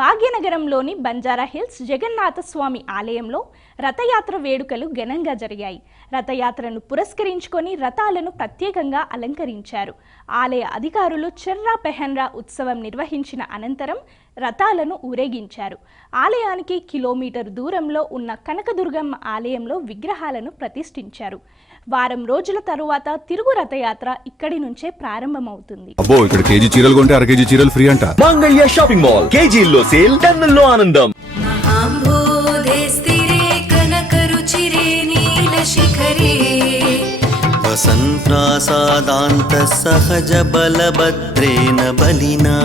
భాగ్యనగరంలోని బంజారాహిల్స్ జగన్నాథస్వామి ఆలయంలో రథయాత్ర వేడుకలు ఘనంగా జరిగాయి. రథయాత్రను పురస్కరించుకొని రథాలను ప్రత్యేకంగా అలంకరించారు. ఆలయ అధికారులు చర్రా పెహన్రా ఉత్సవం నిర్వహించిన అనంతరం రథాలను ఊరేగించారు. ఆలయానికి కిలోమీటర్ దూరంలో ఉన్న కనకదుర్గమ్మ ఆలయంలో విగ్రహాలను ప్రతిష్ఠించారు. వారం రోజుల తరువాత తిరుగు రథయాత్ర ఇక్కడి నుంచే ప్రారంభమవుతుంది. అబ్బో, ఇక్కడ కేజీ చీరలు కొంటే అర కేజీ చీరలు ఫ్రీ అంట. మంగళ్య షాపింగ్ మాల్, కేజీల్లో సేల్, టన్నుల్లో ఆనందం. వసంత్రాసాదాంత సహజ బలభద్రేణ బలినా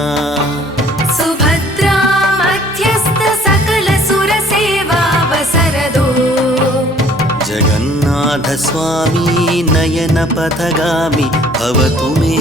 సుభద్రా మధ్యస్థ సకల సుర సేవావసరదో జగన్నాథ స్వామి నయన పథగామి భవతు మే.